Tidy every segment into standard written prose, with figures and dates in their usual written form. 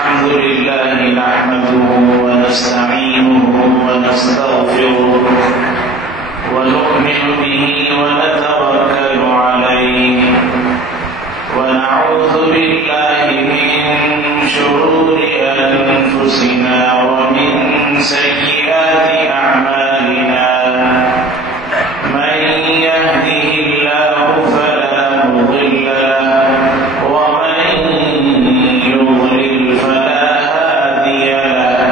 الحمد لله نحمده ونستعينه ونستغفره ونؤمن به ونتوكل عليه ونعوذ بالله من شرور أنفسنا ومن سيئات أعمالنا من يهده الله فلا مضل له ومن يضلل فلا هادي له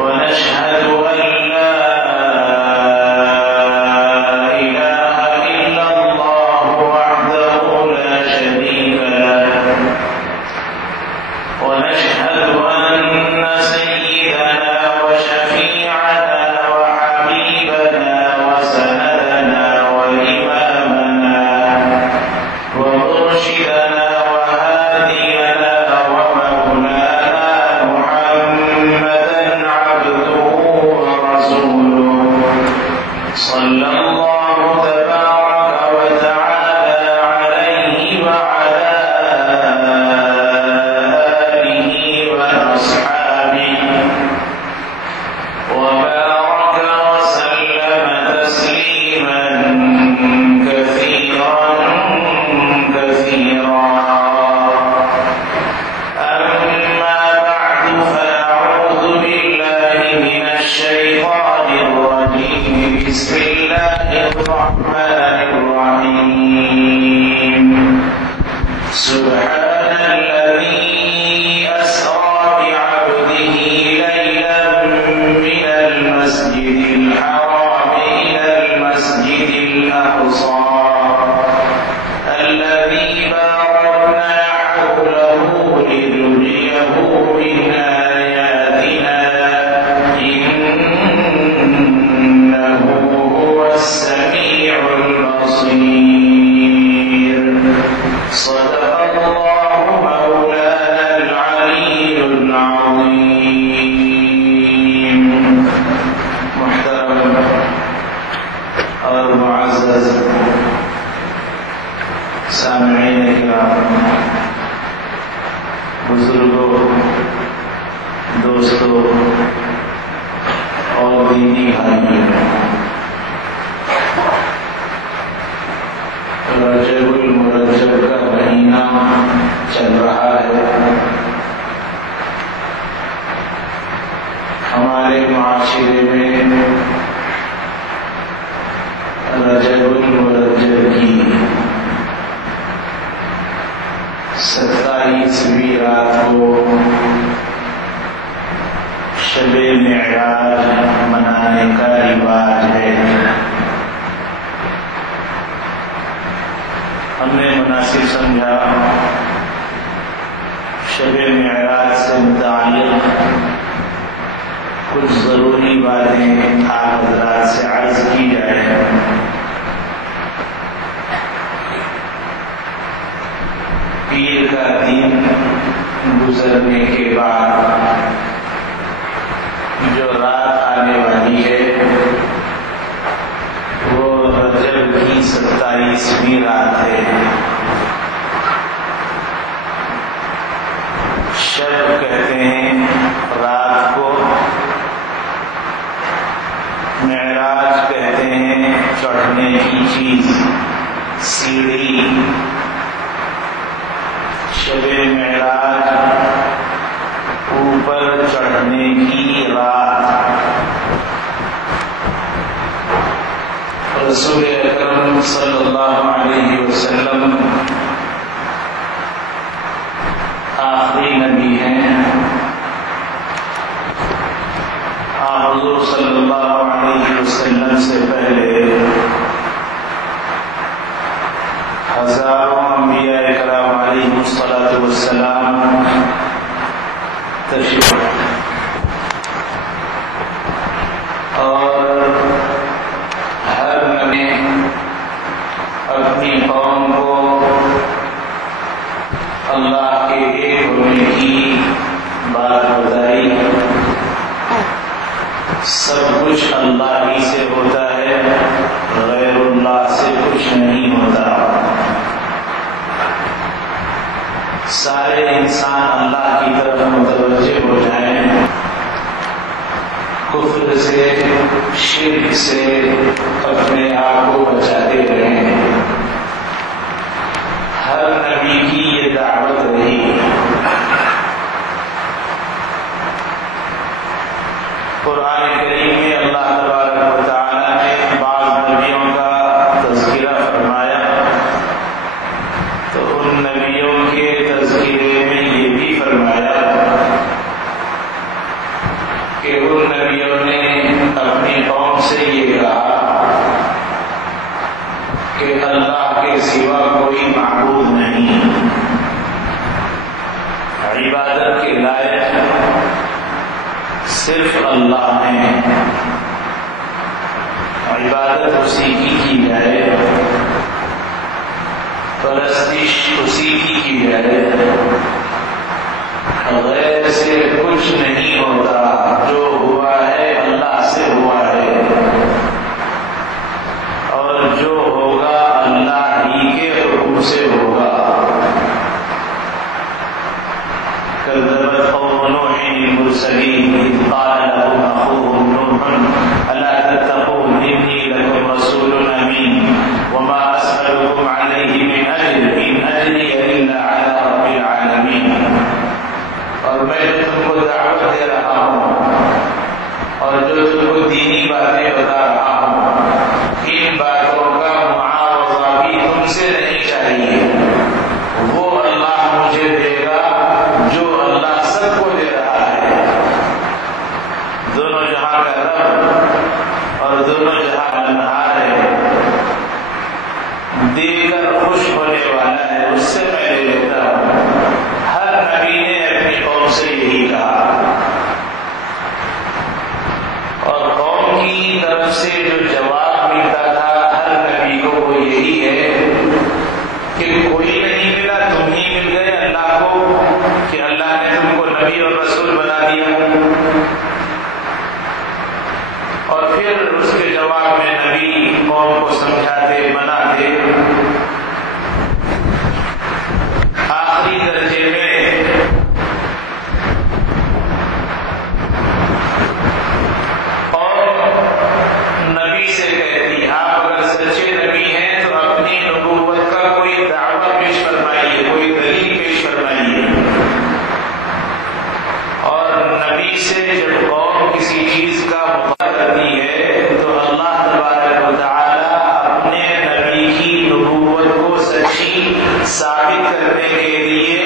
ونشهد أن لا إله إلا الله وحده لا شريك له ونشهد أن سيدنا وشفيعنا وحبيبنا وسندنا وإمامنا ومرشدنا وهادينا ومولانا محمدا عبده ورسوله صلى الله تبارك وتعالى عليه وعلى آله وأصحابه وبارك وسلم تسليما كثيرا كثيرا. أما بعد فأعوذ بالله من الشيطان الرجيم. بسم الله الرحمن الرحيم. سبحان الذي أسرى بعبده ليلا من المسجد الحرام إلى المسجد الأقصى الذي باركنا حوله لنريه من آياتنا إنه هو السميع البصير. صدق الله مولانا العلي العظيم. محترم اور معزز سامعین کرام، بزرگوں، دوستوں اور دینی بھائیوں، رجب المرجب کا مہینہ چل رہا ہے. ہمارے معاشرے میں رجب المرجب کی 27ویں رات کو شب معراج منانے کا رواج ہے. ہم نے مناسب سمجھا شب معراج سے متعلق کچھ ضروری باتیں آپ حضرات سے عرض کی جائے. پیر کا دن گزرنے کے بعد جو رات آنے والی ہے وہ رجب کی 27ویں رات ہے. شب کہتے ہیں رات کو، معراج کہتے ہیں چڑھنے کی چیز، سیڑھی. شب معراج اوپر چڑھنے کی رات. رسول اکرم صلی اللہ علیہ وسلم آخری نبی ہیں. حضور صلی اللہ علیہ وسلم سے پہلے ہزاروں انبیاء کرام علیہم الصلاۃ والسلام تشریف لائے اور ہر نبی اپنی قوم کو اللہ کے ایک ہونے کی بات بتائی. سب کچھ اللہ ہی سے ہوتا ہے، غیر اللہ سے کچھ نہیں ہوتا. سارے انسان اللہ کی طرف متوجہ ہو جائیں، کفر سے شرک سے اپنے آپ کو بچاتے رہیں۔ ہر نبی کی یہ دعوت رہی۔ قرآن کریم میں اللہ تبارک و تعالیٰ نے بعض نبیوں کا تذکرہ فرمایا، تو ان نبیوں کے تذکرے میں یہ بھی فرمایا کہ ان نبیوں نے اپنی قوم سے یہ کہا کہ اللہ کے سوا کوئی معبود نہیں، عبادت کے لائق صرف اللہ ہے، عبادت اسی کی جائے، پرستش اسی کی جائے، غیر سے کچھ نہیں ہوتا، جو ہوا ہے اللہ سے ہوا ہے، اور جو ہوگا اللہ ہی کے حکم سے ہوگا۔ كذبت قوم نوح المرسلين إذ قال لهم أخوهم نوح ألا تتقون إني لكم رسول أمين وما أسألكم عليه من أجر إن أجري إلا على رب العالمين۔ اور میں جو تم کو دعوت دے رہا ہوں اور جو تم کو دینی باتیں بتا رہا ہوں، ان باتوں کا معاوضہ بھی تم سے نہیں چاہیے، وہ اللہ مجھے دے گا جو اللہ سب کو دے رہا ہے، دونوں جہاں کا رب اور دونوں جہاں کا نہار ہے، دے کر خوش ہونے والا ہے، اس سے میں لے لیتا ہوں۔ ہر نبی نے اپنی قوم سے یہی کہا، اور قوم کی طرف سے جو جواب ملتا تھا ہر نبی کو وہ یہی ہے کہ کوئی نہیں ملا، تم ہی مل گئے اللہ کو، کہ اللہ نے تم کو نبی اور رسول بنا دیا۔ اور پھر اس کے جواب میں نبی قوم کو سمجھاتے مناتے، آخری درجے میں نبی سے کہتی، آپ اگر سچے نبی ہیں تو اپنی نبوت کا کوئی دعویٰ پیش فرمائیے، کوئی دلیل پیش فرمائیے۔ اور نبی سے جب قوم کسی چیز کا مطالبہ کرتی ہے تو اللہ تبارک و تعالیٰ اپنے نبی کی نبوت کو سچی ثابت کرنے کے لیے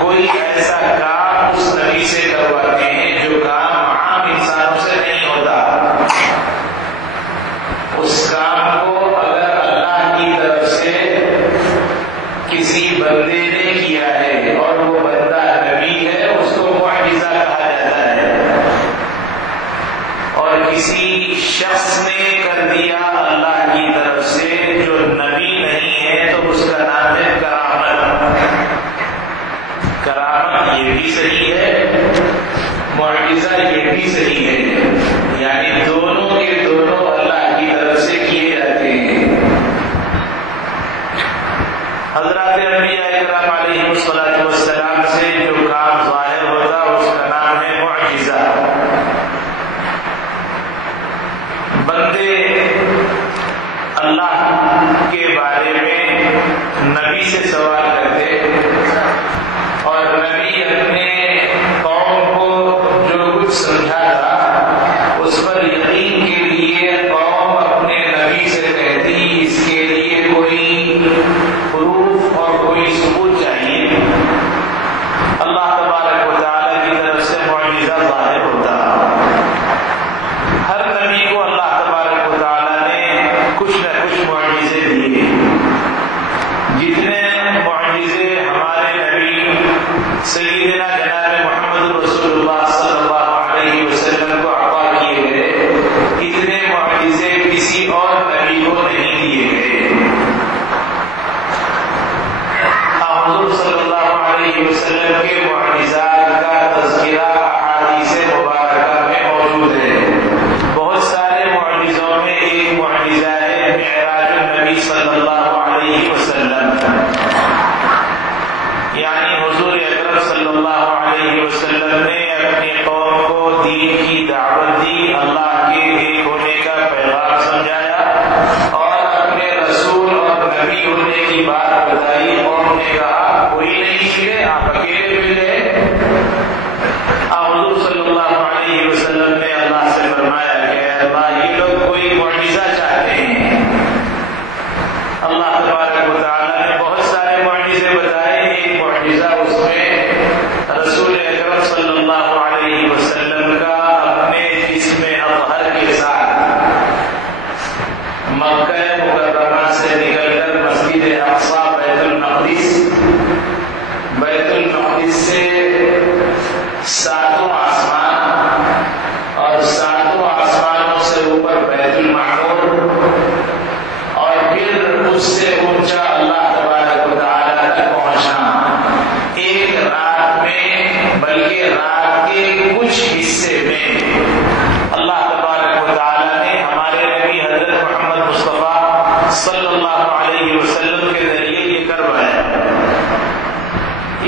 کوئی ایسا کام اس نبی سے کرواتے ہیں جو کام عام انسانوں سے نہیں ہوتا۔ اس کام کو اگر اللہ کی طرف سے کسی بندے نے کیا ہے اور وہ بندہ نبی ہے، اس کو معجزہ کہا جاتا ہے، اور کسی شخص نے کر دیا اللہ کی طرف سے جو نبی نہیں ہے تو اس کا نام ہے کرامت۔ کرامت یہ بھی صحیح ہے، معجزہ یہ بھی صحیح ہے، یعنی دونوں کے دونوں اللہ کی طرف سے کیے جاتے ہیں۔ حضرات انبیاء کرام علیہ الصلوۃ والسلام سے جو کام ظاہر ہوتا اس کا نام ہے معجزہ۔ بندے اللہ کے بارے میں نبی سے سوال کرتے، اور نبی اپنے قوم کو جو کچھ سمجھا تھا اس پر یقین کے لیے قوم اپنے نبی سے کہتی، اس کے لیے کوئی پروف اور کوئی ثبوت چاہیے۔ اللہ علیہ وسلم نے اپنی قوم کو دین کی دعوت دی، اللہ کے ایک ہونے کا پیغام سمجھایا اور اپنے رسول اور نبی ہونے کی بات بتائی۔ قوم نے کہا کوئی نہیں ملے، آپ اکیلے مل گئے۔ حضور صلی اللہ علیہ وسلم نے اللہ سے فرمایا کہ اللہ یہ لوگ کوئی معجزہ چاہتے ہیں۔ اللہ تبارک و تعالیٰ نے بہت سارے معجزے بتائے، ایک معجزہ اس میں رسول اکرم صلی اللہ علیہ وسلم کا اپنے جسم اطہر کے ساتھ مکہ مکرمہ سے نکل کر مسجد اقصی بیت المقدس سے ساتوں آسمان اور ساتوں آسمانوں سے اوپر بیت المعمور اور پھر اس سے اونچا اللہ تبارک و تعالیٰ تک پہنچنا ایک رات میں، بلکہ رات کے کچھ حصے میں اللہ تبارک و تعالیٰ نے ہمارے نبی حضرت محمد مصطفیٰ صلی اللہ علیہ وسلم کے ذریعے یہ کروایا۔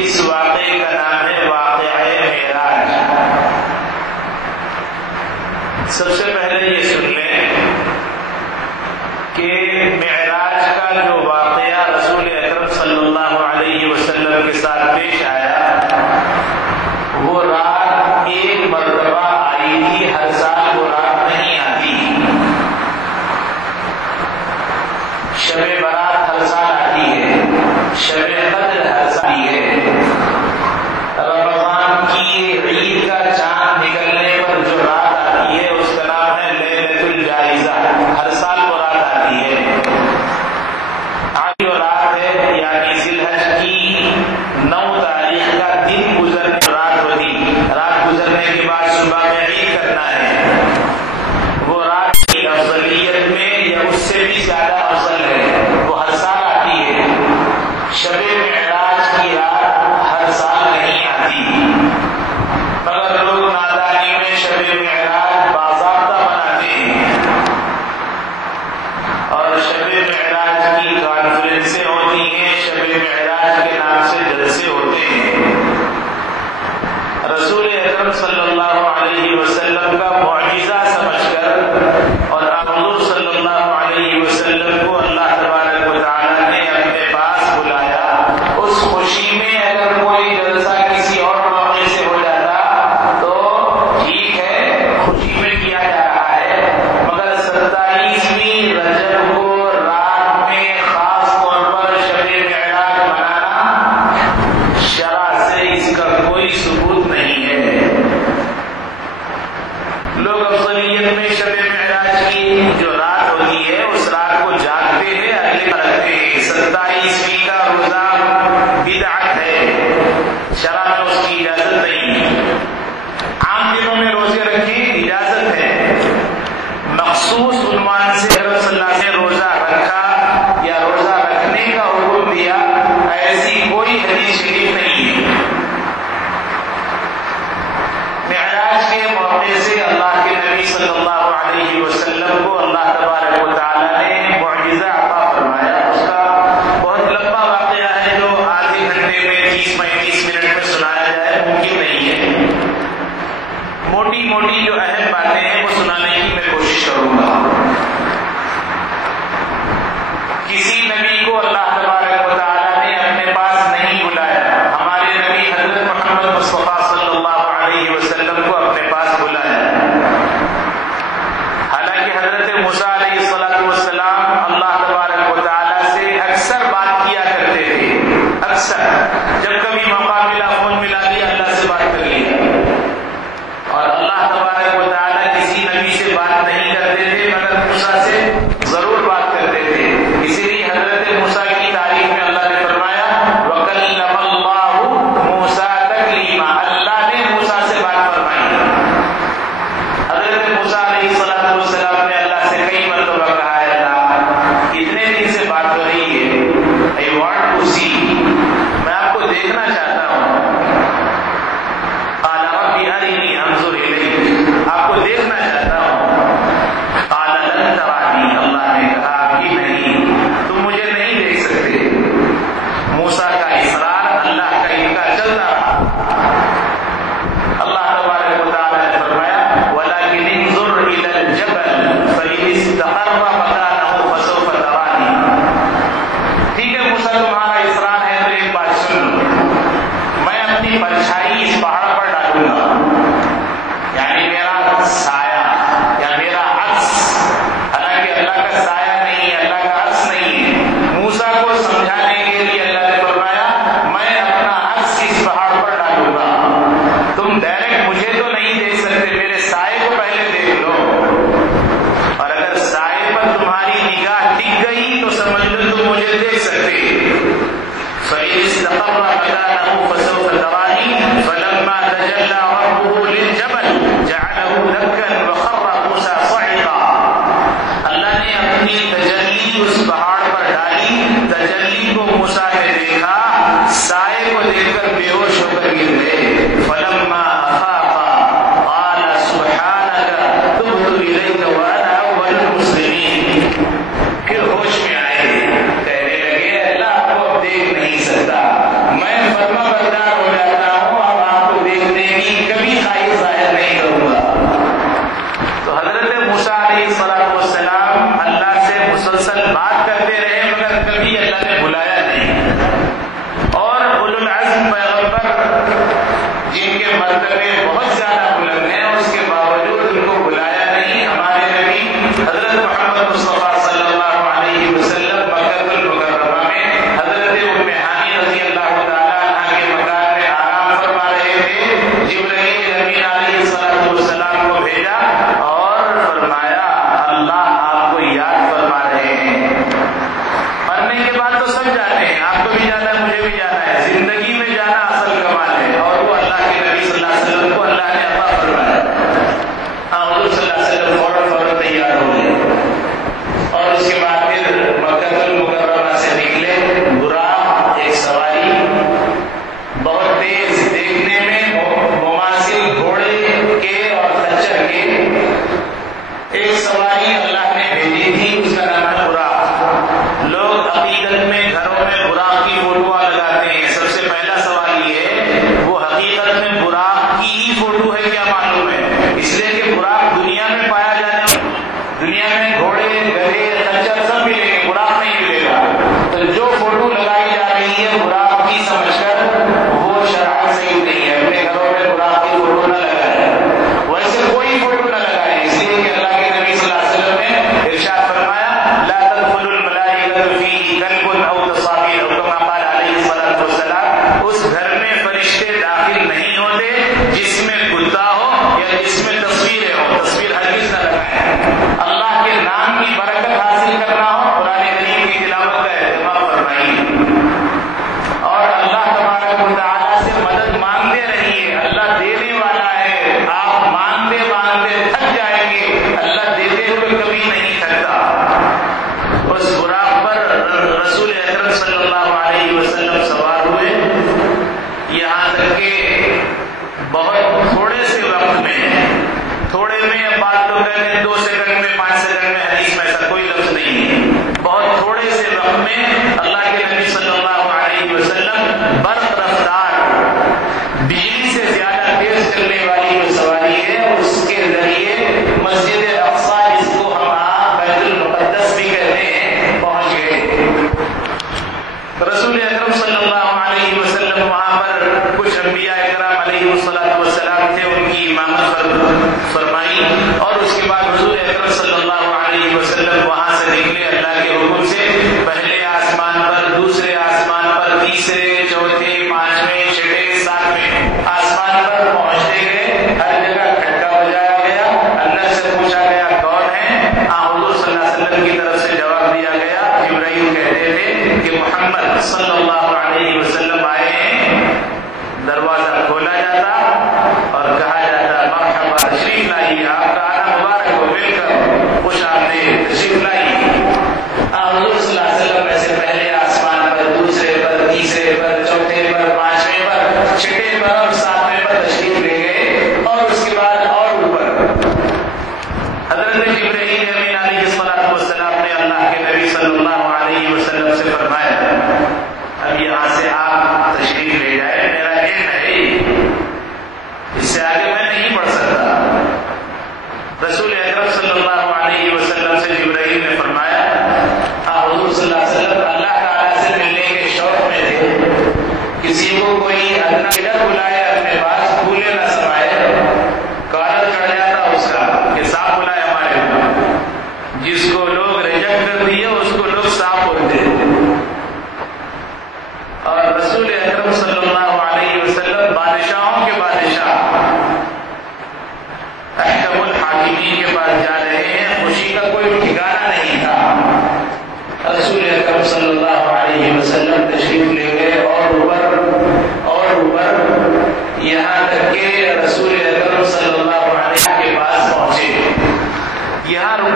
اس واقعے کا نام ہے واقعہ معراج۔ سب سے پہلے یہ سن لیں کہ معراج کا جو واقعہ رسول اکرم صلی اللہ علیہ وسلم کے ساتھ پیش آیا، وہ رات ایک مرتبہ آئی تھی، ہر سال وہ رات نہیں آتی۔ شب برات ہر سال آتی ہے، شب قدر ہر سال آتی ہے۔ رمضان کی عید کا چاند نکلنے پر جو رات آتی ہے اس کا نام ہے لیلۃ الجائزہ، ہر سال وہ رات آتی ہے۔ آج جو رات ہے یعنی ذی الحج کی 9 تاریخ کا دن گزرنے رات ہوتی، رات گزرنے کے بعد صبح میں عید کرنا ہے، وہ رات کی افضلیت میں یا اس سے بھی زیادہ افضل ہے، وہ ہر سال آتی ہے۔ شب معراج کی رات ہر سال نہیں آتی، مگر لوگ نادانی میں شب معراج باضابطہ مناتے ہیں اور شب معراج کی کانفرنسیں ہوتی ہیں، شب معراج کے نام سے جلسے ہوتے ہیں۔ رسول اکرم صلی اللہ علیہ وسلم کا معجزہ سمجھ کر اور حضور صلی اللہ علیہ وسلم کو اللہ تبارک و تعالیٰ نے اپنے پاس بلایا۔ اس خوشی میں اگر کوئی جلسہ کسی اور موقع سے ہو جاتا تو ٹھیک ہے، خوشی میں کیا جا رہا ہے، مگر 27ویں رجب کو رات میں خاص طور پر شب معراج منانا شرع سے اس کا کوئی ثبوت نہیں ہے۔ لوگ افضلیت میں شب معراج کی جو رات ہوتی ہے اس رات کو جاگتے ہیں، اگلے پر رکھتے ہیں۔ 27ویں کا روزہ بدعت ہے، شرع میں اس کی اجازت نہیں ہے۔ عام دنوں میں روزے رکھیں اجازت ہے، مخصوص عنوان سے صلی اللہ سے روزہ رکھا یا روزہ رکھنے کا حکم دیا، ایسی کوئی حدیث شریف نہیں ہے۔ معراج کے موقع سے اللہ کے نبی صلی اللہ علیہ وسلم کو اللہ تبارک و تعالیٰ نے معجزہ عطا فرمایا۔ اس کا بہت لمبا واقعہ ہے جو آدھے گھنٹے میں 30-35 منٹ میں سنایا جائے ممکن نہیں ہے۔ موٹی موٹی جو اہم باتیں ہیں وہ سنانے کی میں کوشش کروں گا۔ کسی نبی کو اللہ تبارک و تعالیٰ نے اپنے پاس نہیں بلایا، ہمارے نبی حضرت محمد مصطفیٰ صلی اللہ علیہ وسلم کو اپنے پاس بلایا۔ حالانکہ حضرت موسیٰ علیہ السلام اللہ تبارک و تعالیٰ سے اکثر بات کیا کرتے تھے، اکثر جب کبھی موقع ملا فون ملا لیا اللہ سے بات کر لیا، اور اللہ تبارک و تعالیٰ کسی نبی سے بات نہیں کرتے تھے مگر موسیٰ سے ضرور بات کرتے تھے۔ اسی لیے حضرت موسیٰ کی تعریف میں اللہ نے فرمایا وَكَلَّمَ اللَّهُ مُوسَىٰ تَكْلِيمًا، اللہ نے موسیٰ سے بات فرمائی۔ حضرت موسیٰ علیہ السلام نے اللہ سے کئی مرتبہ کہا ہے اللہ اتنے دن سے بات ہو رہی ہے، I want to see، میں آپ کو دیکھنا چاہتا ہوں۔ قال رب ارنی انظر الیک، آپ کو دیکھنا چاہتا ہوں۔ قال لن ترانی، اللہ نے کہا ابھی نہیں، تم مجھے نہیں دیکھ سکتے۔ موسیٰ کا اصرار، اللہ کا انکار چلتا رہا۔ تجلى ربه للجبل جعله دكا وخر موسى صعقا. اللہ نے اپنی تجلی اس پہاڑ پر ڈالی، تجلی کو موسیٰ نے دیکھا، سائے کو دیکھ کر بے ہوش ہو کر گر گئے. فلما افاق قال سبحانك تبت الیک وانا اول المسلمین. پھر ہوش میں آئے، کہنے لگے اللہ آپ کو اب دیکھ نہیں سکتا، میں فرما بردار ہو جاتا ہوں، اب آپ کو دیکھنے کی کبھی خواہش ظاہر نہیں کروں گا. تو حضرت موسیٰ علیہ السلام اللہ سے مسلسل بات کرتے رہے مگر کبھی اللہ نے بلایا نہیں. اور اولو العزم پیغمبر جن کے مرتبے بہت زیادہ بلند ہیں اس کے باوجود ان کو بلایا نہیں. ہمارے نبی حضرت محمد مصطفیٰ صلی اللہ علیہ وسلم مکہ المکرمہ میں حضرت ام ہانی رضی اللہ تعالیٰ عنہ کے مکان میں آرام فرما رہے تھے. جبرائیل امین علیہ السلام کو بھیجا اور فرمایا اللہ آپ کو یاد فرما رہے ہیں. مرنے کے بعد تو سب جاتے ہیں، آپ کو بھی جانا ہے مجھے بھی جانا ہے، زندگی میں جانا اصل کمال ہے اور وہ اللہ کے نبی صلی اللہ علیہ وسلم کو اللہ نے عطا فرمایا. حضور صلی اللہ علیہ وسلم فوراً تیار ہو گئے اور اس کے بعد پھر مکہ المکرمہ سے نکلے. براق ایک سواری بہت تیز، دیکھنے میں مماثل گھوڑے کے اور خچر کے ایک سواری اللہ نے بھیجی تھی، اس کا نام ہے براق. لوگ عقیدت میں گھروں میں براق کی فوٹو لگاتے ہیں. سب سے پہلا سوال یہ ہے وہ حقیقت میں براق کی ہی فوٹو ہے کیا معلوم ہے؟ اس لیے کہ براق دنیا میں پایا جانے، دنیا میں گھوڑے گدھے خچر سب ملیں گے، براق نہیں ملے گا. تو جو فوٹو لگائی جا رہی ہے براق کی سمجھ کر وہ شرعاً صحیح نہیں ہے. اپنے گھروں میں براق کی فوٹو نہ لگائے، ویسے کوئی فوٹو نہ لگائے، اس لیے کہ اللہ کے نبی صلی اللہ علیہ وسلم نے ارشاد فرمایا لا تدخل الملائکۃ فی کلب او تصاویر او کما قال علیہ الصلوۃ والسلام. اس گھر میں فرشتے داخل نہیں ہوتے جس میں کتا ہو یا جس میں تصویریں ہو. تصویر ہرگز نہ لگائیں. اللہ کے نام کی برکت حاصل کرنا ہو قرآن کریم کی تلاوت کا اہتمام فرمائیے اور اللہ تبارک و تعالیٰ سے مدد مانگتے رہیے. اللہ دینے والا ہے، آپ مانگتے مانگتے تھک جائیں گے، اللہ دیتے ہوئے کبھی نہیں تھکتا. اس براق پر رسول اکرم صلی اللہ علیہ وسلم سوار ہوئے، یہاں تک کہ بہت تھوڑے سے وقت میں، تھوڑے میں بعض لوگ کہتے ہیں 2 سیکنڈ میں 5 سیکنڈ میں، حدیث میں ایسا کوئی لفظ نہیں ہے. بہت تھوڑے سے وقت میں اللہ کے نبی صلی اللہ علیہ وسلم برق رفتار بجلی سے زیادہ تیز چلنے والی جو سواری ہے اس کے ذریعے مسجد اقصیٰ جس کو ہم بیت المقدس بھی کہتے ہیں پہنچ گئے. رسول اکرم صلی اللہ علیہ وسلم وہاں پر کچھ انبیاء کرام علیہ السلام تھے، ان کی امامت فرمائی اور اس کے بعد حضور اکرم صلی اللہ علیہ وسلم وہاں سے نکلے اللہ کے حکم سے. پہلے آسمان پر، دوسرے آسمان پر، تیسرے، چوتھے، 5ویں، 6ویں، 7ویں آسمان پر پہنچتے گئے. ہر جگہ کھٹکا بجایا گیا، اللہ سے پوچھا گیا کون ہے؟ حضور صلی اللہ علیہ وسلم کی طرف سے جواب دیا گیا. جبرائیل کہتے تھے کہ محمد صلی اللہ علیہ وسلم آئے ہیں. دروازہ کھولا جاتا اور کہا جاتا مرحبا تشریف لائیے. آپ کا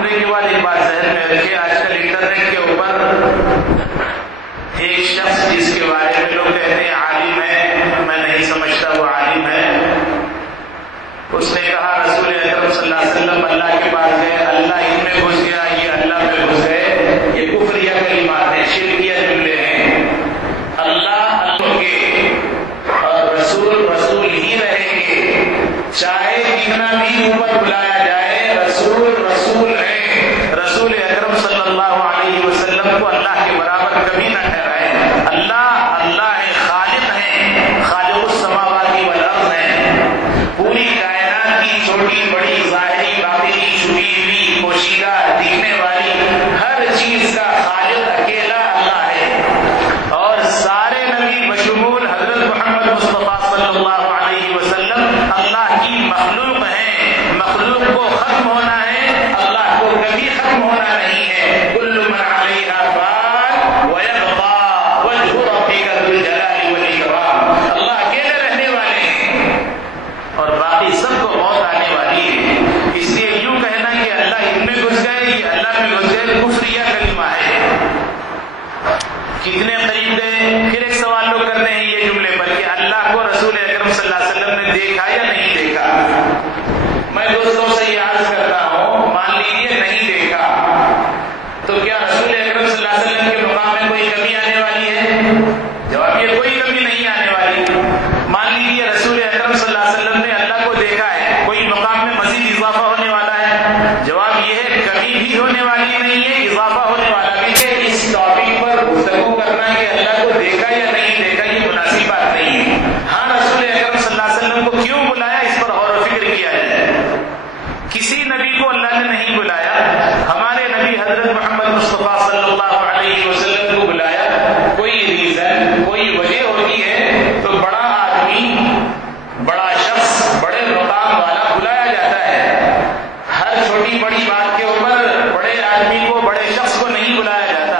خطبے کے بعد ایک بات ذہن میں رکھے، آج کل انٹرنیٹ کے اوپر ایک شخص جس کے بارے میں لوگ کہتے ہیں عالم ہے، میں نہیں سمجھتا وہ عالم ہے، اس نے کہا رسول اکرم صلی اللہ علیہ وسلم اللہ کے پاس گئے، اللہ ان میں گھس گیا، یہ اللہ میں گھس گئے، یہ کفریہ کلمات ہیں، شرکیہ جملے ہیں۔ اللہ کے اور رسول رسول ہی رہیں گے، چاہے جتنا بھی اوپر بلایا جائے، رسول رسول ہے۔ رسول اکرم صلی اللہ علیہ وسلم کو اللہ کے برابر کبھی نہ ٹھہرائیں۔ اللہ اللہ ہے، خالق ہیں، خالق السماوات والارض ہیں، پوری کائنات کی چھوٹی بڑی ظاہری باطنی چھپی ہوئی پوشیدہ دکھنے والی ہر چیز کا خالق اکیلا اللہ ہے۔ اور سارے نبی بشمول حضرت محمد مصطفیٰ صلی اللہ علیہ وسلم اللہ کی مخلوق ہیں، مخلوق کو ختم ہونا ہے، اللہ کو کبھی ختم ہونا نہیں ہے۔ کل من علیہا فان ویبقی وجہ ربک ذو الجلال والاکرام، اللہ اکیلے رہنے والے ہیں اور باقی سب کو موت آنے والی ہے۔ اس لیے یوں کہنا کہ اللہ ان میں گھس گئے، یہ اللہ میں گھس گئے، کفریہ کلمہ ہے۔ کتنے قریب گئے؟ پھر ایک سوال لوگ کرتے ہیں یہ جملے پر کہ اللہ کو رسول اکرم صلی اللہ علیہ وسلم نے دیکھا یا نہیں دیکھا؟ میں دوستوں سے یہ عرض کرتا ہوں، مان لیجیے نہیں دیکھا تو کیا رسول اکرم صلی اللہ علیہ وسلم کے مقام میں کوئی کمی آنے والی ہے؟ جواب یہ کوئی کمی نہیں آنے والی۔ مان لیجیے رسول اکرم صلی اللہ علیہ وسلم نے اللہ کو دیکھا ہے، کوئی مقام میں مزید اضافہ ہونے والا ہے؟ جواب یہ ہے کمی بھی ہونے والی نہیں ہے، اضافہ ہونے والا بھی ہے۔ اس ٹاپک پر گفتگو کرنا کہ اللہ کو دیکھا یا نہیں دیکھا یہ مناسب بات نہیں ہے۔ ہاں رسول اکرم صلی اللہ علیہ وسلم کو کیوں بلایا اس پر غور و فکر کیا جائے۔ کسی نبی کو اللہ نے نہیں بلایا، ہمارے نبی حضرت محمد مصطفیٰ صلی اللہ علیہ وسلم کو بلایا، کوئی ریزن کوئی وجہ ہوتی ہے تو بڑا آدمی بڑا شخص بڑے مقام والا بلایا جاتا ہے۔ ہر چھوٹی بڑی بات کے اوپر بڑے آدمی کو بڑے شخص کو نہیں بلایا جاتا۔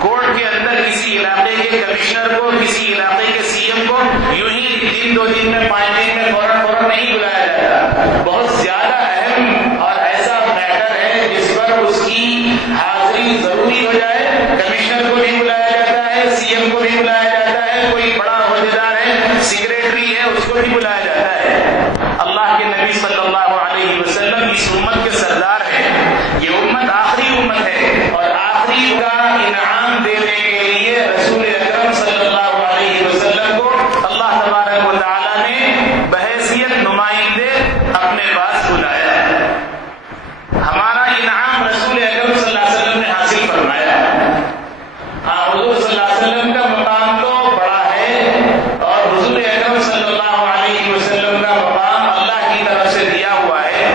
کورٹ کے اندر کسی علاقے کے کمشنر کو کسی علاقے کے سی ایم کو یوں ہی دن دو دن میں 5 دن میں فوراً نہیں بلایا جاتا۔ بہت زیادہ اہم اور ایسا میٹر ہے جس پر اس کی حاضری ضروری ہو جائے، کمشنر کو بھی بلایا جاتا ہے، سی ایم کو بھی بلایا جاتا ہے، کوئی بڑا عہدیدار ہے، سیکریٹری ہے، اس کو بھی بلایا جاتا ہے۔ اللہ کے نبی صلی اللہ علیہ وسلم اس امت کے سردار ہیں، یہ امت آخری امت ہے اور آخری کا انعام دینے کے لیے رسول اکرم صلی اللہ علیہ وسلم کو اللہ تبارک و تعالیٰ نے بحیثیت نمائندے اپنے پاس بلایا۔ ہمارا انعام رسول اکرم صلی اللہ علیہ وسلم نے حاصل فرمایا۔ حضور صلی اللہ علیہ وسلم کا مقام تو بڑا ہے اور حضور اکرم صلی اللہ علیہ وسلم کا مقام اللہ کی طرف سے دیا ہوا ہے،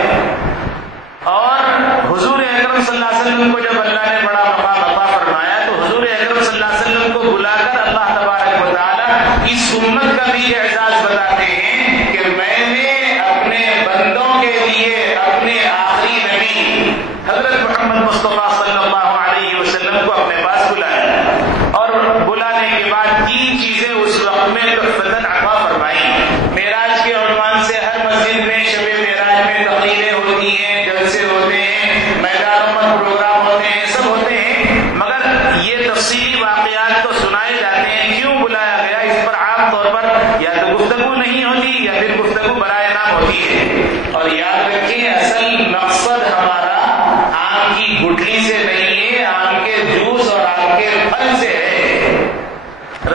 اور حضور اکرم صلی اللہ علیہ وسلم کو جب اللہ نے بڑا مقام عطا فرمایا تو حضور اکرم صلی اللہ علیہ وسلم کو بلا کر اللہ تبارک و تعالیٰ اس امت کا بھی اعزاز بتاتے ہیں کہ میں نے اپنے بندوں کے لیے اپنے آخری نبی حضرت محمد مصطفیٰ صلی اللہ علیہ وسلم کو اپنے پاس بلایا، اور بلانے کے بعد 3 چیزیں اس وقت میں تحفتاً عطا فرمائی۔ معراج کے عنوان سے ہر مسجد میں شب معراج میں تقریریں ہوتی ہیں، جلسے ہوتے ہیں، میدانوں پر پروگرام ہوتے ہیں، سب ہوتے ہیں، مگر یہ تفصیلی واقعات تو سنائے جاتے ہیں۔ کیوں بلایا گیا اس پر عام طور پر یا تو گفتگو نہیں ہوتی یا پھر گفتگو برائے نام ہوتی ہے۔ اور یاد رکھیں اصل مقصد ہمارا آم کی گٹلی سے نہیں ہے، آم کے جوس اور آم کے پھل سے ہے۔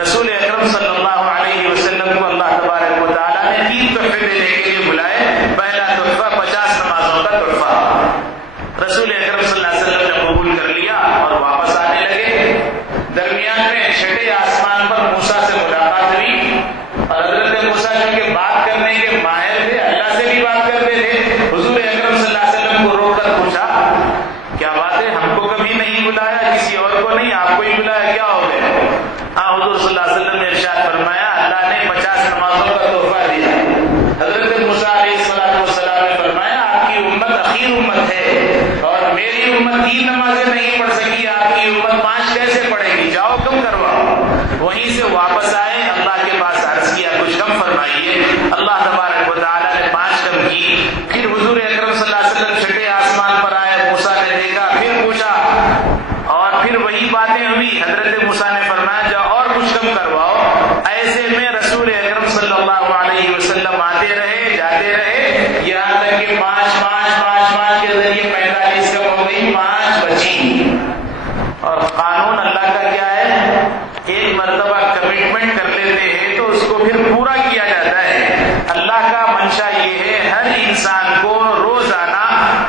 رسول اکرم صلی اللہ علیہ وسلم کو اللہ تبارک و تعالیٰ نے 3 تحفے دینے کے لیے بلائے۔ پہلا تحفہ 50 نمازوں کا تحفہ، رسول اکرم صلی اللہ علیہ وسلم نے قبول کر لیا اور واپس آنے لگے۔ درمیان میں 6 آسمان پر موسیٰ سے ملاقات ہوئی اور حضرت موسیٰ کے بات کرنے کے ماہر تھے، اللہ سے بھی بات کرتے تھے۔ حضور اکرم صلی اللہ علیہ وسلم کو روک کر پوچھا کیا بات ہے، ہم کو کبھی نہیں بلایا، کسی اور کو نہیں، آپ کو ہی بلایا، کیا ہو گیا؟ حضور صلی اللہ علیہ وسلم نے ارشاد فرمایا اللہ نے 50 نمازوں کا تحفہ دیا۔ حضرت موسیٰ علیہ السلام نے فرمایا آپ کی امت اخیر امت ہے اور میری امت 3 نمازیں نہیں پڑھ سکی، آپ کی امت 5 کیسے پڑھے گی، جاؤ کم کرواؤ۔ وہیں سے واپس انسان کو روزانہ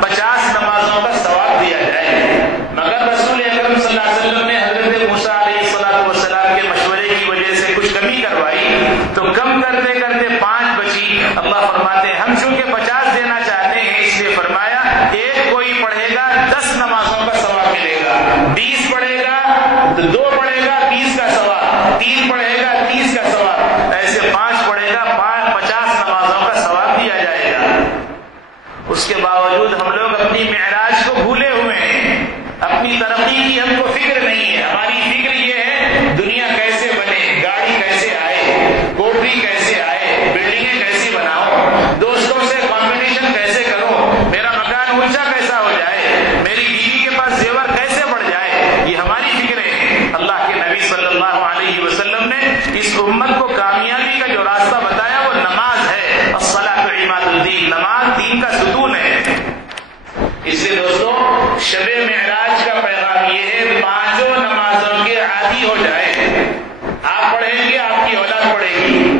50 نمازوں کا ثواب دیا جائے، مگر رسول اکرم صلی اللہ علیہ وسلم نے حضرت موسیٰ علیہ السلام کے مشورے کی وجہ سے کچھ کمی کروائی تو کم کرتے کرتے 5 بچی۔ اللہ فرماتے ہیں ہم چونکہ 50 دینا چاہتے ہیں اس لیے فرمایا ایک کوئی پڑھے گا 10 نمازوں کا ثواب ملے گا، 20 پڑھے گا تو 2 پڑھے گا 20 کا ثواب، 3 پڑھے گا 30 کا ثواب، ایسے 5 پڑھے گا 50 نمازوں کا ثواب دیا جائے گا۔ اس کے باوجود ہم لوگ اپنی معراج کو بھولے ہوئے ہیں، اپنی ترقی کی ہم کو فکر نہیں ہے، ہماری فکر یہ ہے دنیا کیسے بنے، گاڑی کیسے آئے، کوٹری کیسے آئے، بلڈنگیں کیسی بناؤ، دوستوں سے کمپٹیشن کیسے کرو، میرا مکان اونچا کیسا ہو جائے، میری بیوی کے پاس زیور کیسے بڑھ جائے، یہ ہماری فکریں ہیں۔ اللہ کے نبی صلی اللہ علیہ وسلم نے اس امت کو کامیابی کا جو راستہ بتایا وہ نماز ہے، الصلاۃ عماد الدین، نماز دین کا ستون ہے۔ اس لیے دوستو شب معراج کا پیغام یہ ہے 5 نمازوں کے عادی ہو جائے، آپ پڑھیں گے آپ کی اولاد پڑھے گی۔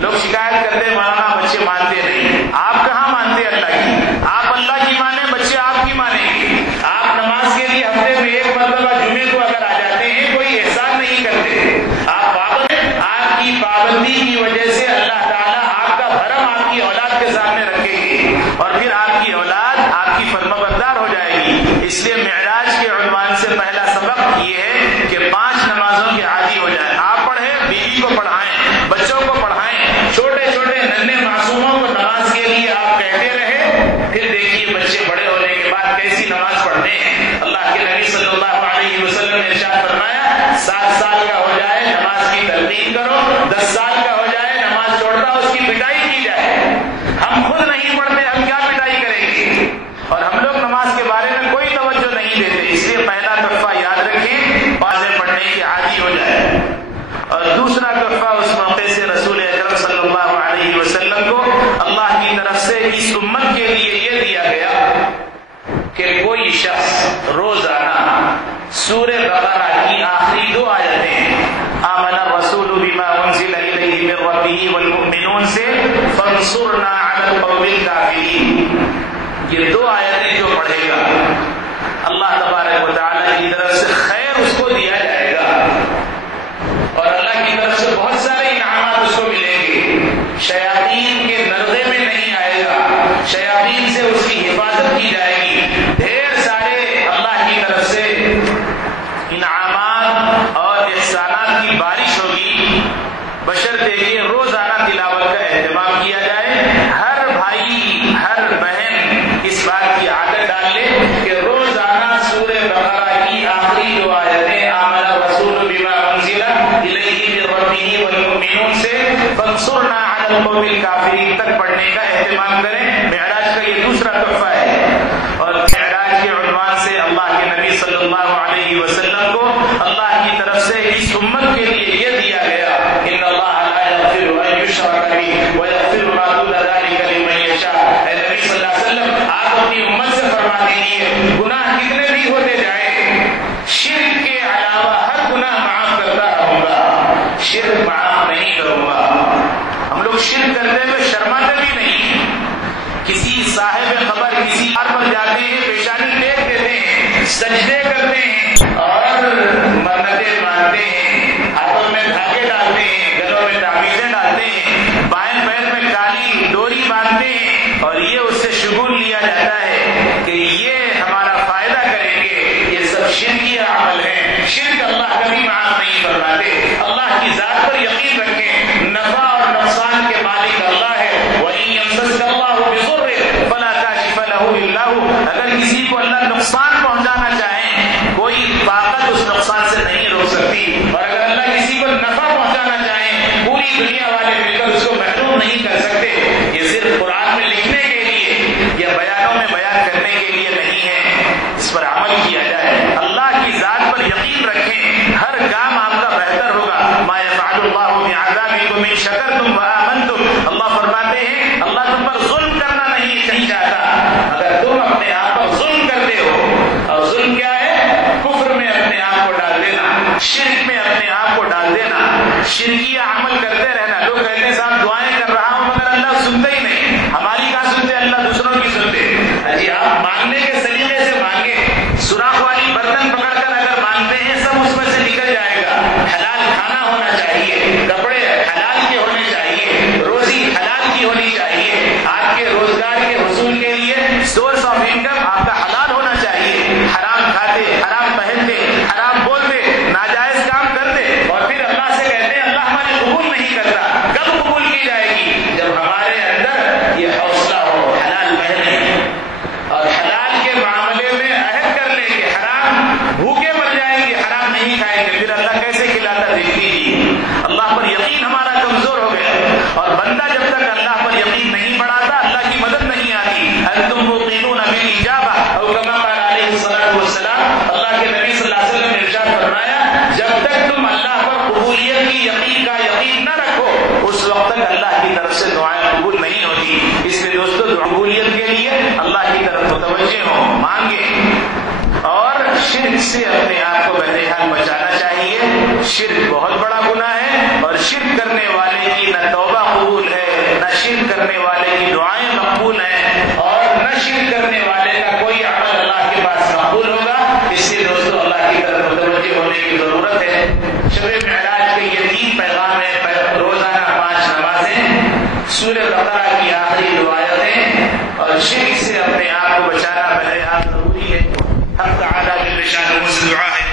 لوگ شکایت کرتے مولانا بچے مانتے نہیں، آپ کہاں مانتے اللہ کی، آپ اللہ کی مانیں بچے آپ کی مانیں گے۔ آپ نماز کے لیے ہفتے میں 1 مرتبہ جمعے کو اگر آ جاتے ہیں کوئی احسان نہیں کرتے، آپ پابند ہیں، آپ کی پابندی کی وجہ سے اللہ تعالیٰ آپ کا بھرم آپ کی اولاد کے سامنے رکھے گی اور پھر آپ کی اولاد آپ کی فرمانبردار ہو جائے گی۔ اس لیے معراج کے عنوان سے پہلا سبق یہ ہے کہ 5 نمازوں کے عادی ہو جائیں، آپ پڑھیں، بیوی کو پڑھائیں، بچوں کو پڑھائیں، چھوٹے چھوٹے ننھے معصوموں کو نماز کے لیے آپ کہتے رہے، پھر دیکھیے بچے بڑے ہونے کے بعد کیسی نماز پڑھتے ہیں۔ اللہ کے نبی صلی اللہ علیہ وسلم نے ارشاد فرمایا 7 سال کا ہو جائے نماز کی تلقین کرو، 10 سال کا ہو جائے نماز چھوڑتا اس کی پٹائی کی جائے۔ ہم خود نہیں پڑھتے ہم کیا پٹائی کریں گے، اور ہم لوگ نماز کے بارے میں کوئی توجہ نہیں دیتے۔ اس لیے پہلا تحفہ یاد رکھیں واضح پڑھنے کی عادی ہو جائے، اور دوسرا تحفہ اس موقع سے رسول اکرم صلی اللہ علیہ وسلم کو اللہ کی طرف سے اس امت کے لیے یہ دیا گیا کہ کوئی شخص روزانہ سورہ بقرہ کی آخری 2 آیتیں آمن الرسول بما انزل الیہ من ربہ والمؤمنون سے فانصرنا علی القوم الکافرین، یہ 2 آیتیں جو پڑھے گا اللہ تبارک و تعالیٰ کی طرف سے خیر اس کو دیا جائے گا، اور اللہ کی طرف سے بہت سارے انعامات اس کو ملیں گے، شیاطین کے نردے میں نہیں آئے گا، شیاطین سے اس کی حفاظت کی جائے گی، ڈھیر سارے اللہ کی طرف سے انعامات اور احسانات کی بارش ہوگی، بشرطے کہ روزانہ تلاوت کا اہتمام کیا جائے۔ ہر بھائی ہر بہن اس بات کی عادت ڈال لے کہ روزانہ سورہ بقرہ کی آخری 2 آیتیں آمن الرسول بما انزل الیہ من ربہ والمؤمنون سے فانصرنا علی القوم الکافرین تک پڑھنے کا اہتمام کریں۔ معراج کا یہ دوسرا تحفہ ہے، اور معراج کے عنوان سے اللہ کے نبی صلی اللہ علیہ وسلم کو اللہ کی طرف سے اس امت کے لیے یہ دیا گیا ان اللہ لا یغفر ان یشرک بہ ویغفر ما دون ذلک لمن یشاء۔ اے نبی صلی اللہ علیہ وسلم آپ اپنی امت سے فرما دیجیے گناہ کتنے بھی ہوتے جائیں شرک کے علاوہ ہر گناہ معاف کرتا رہوں گا، شرک معاف نہیں کروں گا۔ ہم لوگ شرک کرتے ہوئے شرماتے بھی نہیں، کسی صاحب خبر کسی پر جاتے ہیں پیشانی ٹیک دیتے ہیں، سجدے کرتے ہیں اور منتیں مانتے ہیں، ہاتھوں میں دھاگے ڈالتے ہیں، گلوں میں تعویذیں ڈالتے ہیں، بائیں پیر میں کالی ڈوری باندھتے ہیں، اور یہ اس سے شگون لیا جاتا ہے کہ یہ ہمارا فائدہ کریں گے۔ یہ سب شرکیہ عمل ہے، شرک اللہ کبھی معاف نہیں فرماتے۔ اللہ کی ذات پر یقین رکھیں، نفع اور نقصان کے مالک اللہ ہے۔ وَإِن يَمْسَسْكَ اللَّهُ بِضُرٍّ فَلَا كَاشِفَ لَهُ إِلَّا هُوَ، اگر کسی کو اللہ نقصان پہنچانا چاہیں کوئی طاقت اس نقصان سے نہیں روک سکتی، اور اگر اللہ کسی کو نفع پہنچانا چاہیں پوری دنیا والے مل کر اس کو محروم نہیں کر سکتے۔ یہ صرف قرآن میں لکھنے کے لیے یا بیانوں میں بیان کرنے کے لیے نہیں ہے، اس پر عمل کیا جائے۔ اللہ کی ذات پر یقین رکھیں، ہر کام آپ کا بہتر ہوگا۔ ما یفعل اللہ بعذابکم ان شکرتم قبولیت کے لیے اللہ کی طرف متوجہ ہوں، مانگیں، اور شرک سے اپنے آپ کو بہرحال بچانا چاہیے۔ شرک بہت بڑا گناہ ہے، اور شرک کرنے والے کی نہ توبہ قبول ہے، نہ شرک کرنے والے کی دعائیں مقبول ہیں، اور نہ شرک کرنے والے کا کوئی عمل اللہ کے پاس مقبول ہوگا۔ اس لیے دوستو اللہ کی طرف متوجہ ہونے کی ضرورت ہے۔ شب معراج کے یہ 3 پیغام ہیں: روزانہ 5 نمازیں، سورہ بقرہ کی آخری 2 آیتیں، اور شرک سے اپنے آپ کو بچانا بہرحال ضروری ہے۔ حق تعالیٰ جل شانہ سے دعا ہے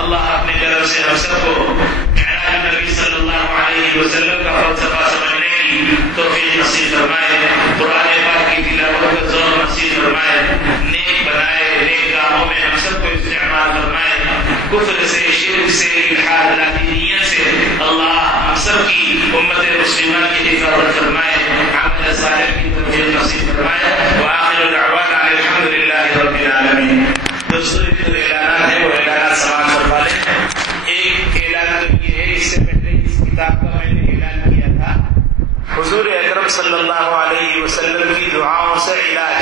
اللہ اپنے کرم سے ہم سب کو معراج نبی صلی اللہ علیہ وسلم کا فلسفہ سمجھنے کی توفیق نصیب فرمائے، قرآن پاک کی تلاوت کا ذوق نصیب فرمائے، نیک بنائے، نیک کاموں میں ہم سب کو استعمال فرمائے، کفر سے، شرک سے، الحاد، لاطینیت سے اللہ ہم سب کی امت مسلمہ کی حفاظت فرمائے، عمل صالح کی توفیق نصیب فرمائے۔ وآخر دعوانا الحمد للہ رب العالمین۔ دوستو جو اعلانات ہیں وہ اعلانات سماعت فرما لیں۔ ایک اعلان تو یہ ہے، اس سے پہلے اس کتاب کا میں نے اعلان کیا تھا، حضور اکرم صلی اللہ علیہ وسلم کی دعاؤں سے علاج۔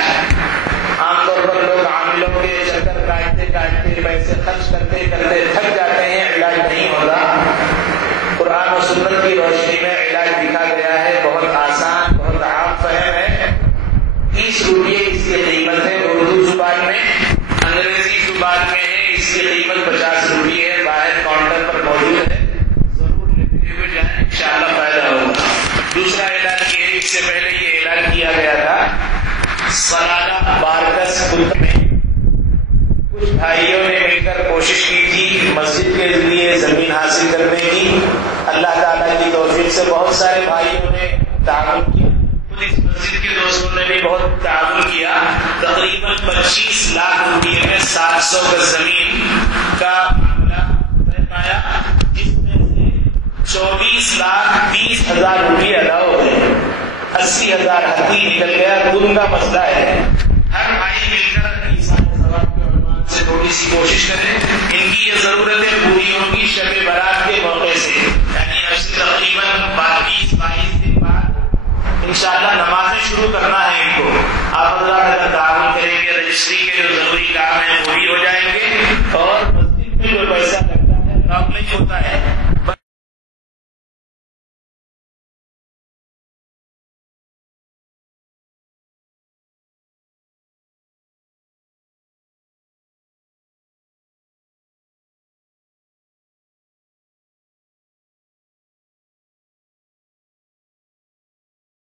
عام طور پر لوگ عاملوں کے چکر کاٹتے کاٹتے، پیسے خرچ کرتے کرتے تھک جاتے ہیں، علاج نہیں ہوتا۔ قرآن و سنت کی روشنی میں علاج لکھا گیا ہے، بہت آسان، بہت عام فہم ہے۔ 30 روپئے اس کی قیمت ہے، اردو زبان میں، انگریزی زبان میں ہے اس کی قیمت 50 روپئے ہے، باہر کاؤنٹر پر موجود ہے، ضرور لیتے ہوئے جائیں، انشاءاللہ فائدہ ہوگا۔ دوسرا اعلان یہ ہے، اس سے پہلے یہ اعلان کیا گیا تھا، سالانہ بارکس کلب میں کچھ بھائیوں نے مل کر کوشش کی تھی مسجد کے لیے زمین حاصل کرنے کی۔ اللہ تعالیٰ کی توفیق سے بہت سارے بھائیوں نے تعاون کیا، اس مسجد کے دوستوں نے بھی بہت تعاون کیا۔ تقریباً 25 لاکھ روپئے میں 700 گز زمین کا معاملہ طے پایا، جس میں سے 24,30,000 روپئے ادا ہو گئے، 80,000 ہاتھی نکل گیا۔ دن کا مسئلہ ہے، ہر بھائی مل کر سے تھوڑی سی کوشش کریں، ان کی یہ ضرورتیں پوری ہوں گی شب برات کے موقع سے، یعنی اب سے تقریباً 22 دن بعد انشاءاللہ نمازیں شروع کرنا ہے ان کو۔ آپ حضرات اگر تعاون کریں گے، رجسٹری کے جو ضروری کام ہیں وہ